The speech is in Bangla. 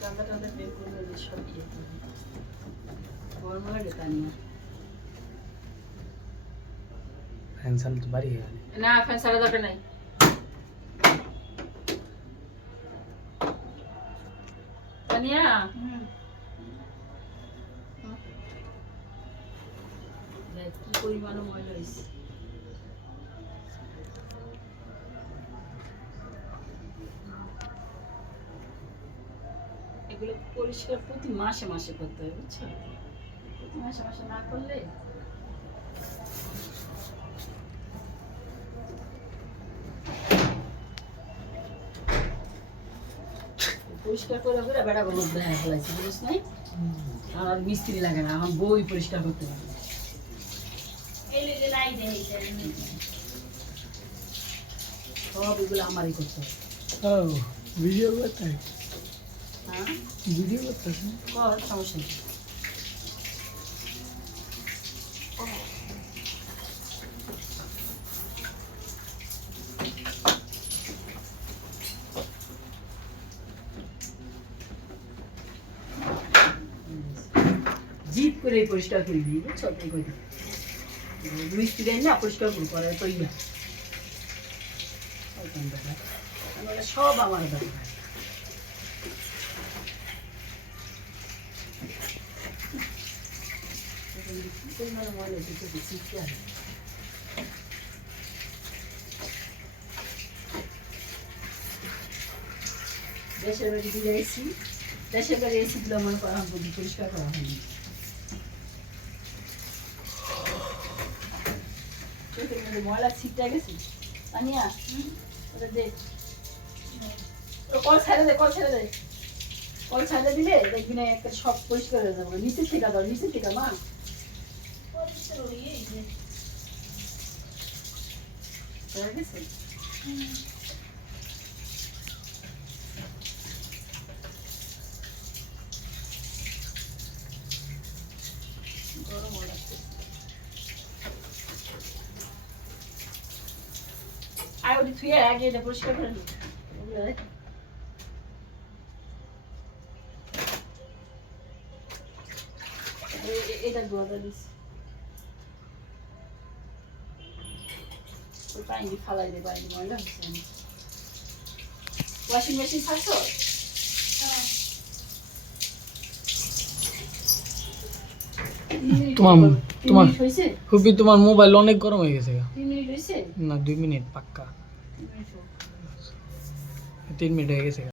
কাঁদা টাদা বের করলে সব ইয়ে করবে গরম লাগে তানিয়া ফ্যান চালু তো বাড়ি গেল না ফ্যান ছাড়া দরকার নাই তানিয়া দেখ কি পরিমাণ ময়লা হয়েছে এগুলো পরিষ্কার প্রতি মাসে মাসে করতে হয় বুঝছো প্রতি মাসে মাসে না করলে পরিষ্কার করে করে বেড়া গরম দেখা ফেলাইছে বুঝিস নাই আর মিস্ত্রি লাগে না আমার বই পরিষ্কার করতে পারে সব এগুলো আমারই করতে হবে ভিডিও করতে হ্যাঁ ভিডিও করতে কর সমস্যা নেই জিপ করে পরিষ্কার করে দিই বুঝছো এই করে মিস্ত্রি না পরিষ্কার করে তো ইয়া সব আমার ব্যাপার পরিমাণে ময়লা দিতে দিচ্ছি কি আর দেশের বাড়ি দিয়ে এসেছি দেশের বাড়ি এসেছিল মনে করা বুদ্ধি পরিষ্কার করা হয়নি ময়লা ছিটটা গেছি তানিয়া ওটা দে কল ছেড়ে দে কল ছেড়ে দে কল ছেড়ে দিলে দেখবি না একটা সব পরিষ্কার হয়ে যাবে নিচে থেকে দাও নিচে থেকে মা হয়ে গেছে গরম লাগছে আর ওটি থুয়ে আগে এটা পরিষ্কার করে নি এটা ধোয়াটা দিস ওই পানি ফালাই দে পানি ময়লা হচ্ছে ওয়াশিং মেশিন থাকতো তোমার খুবই তোমার মোবাইল অনেক গরম হয়ে গেছে 3 মিনিট হয়েছে না 2 মিনিট পাক্কা 3 মিনিট 3 মিনিট হয়ে গেছে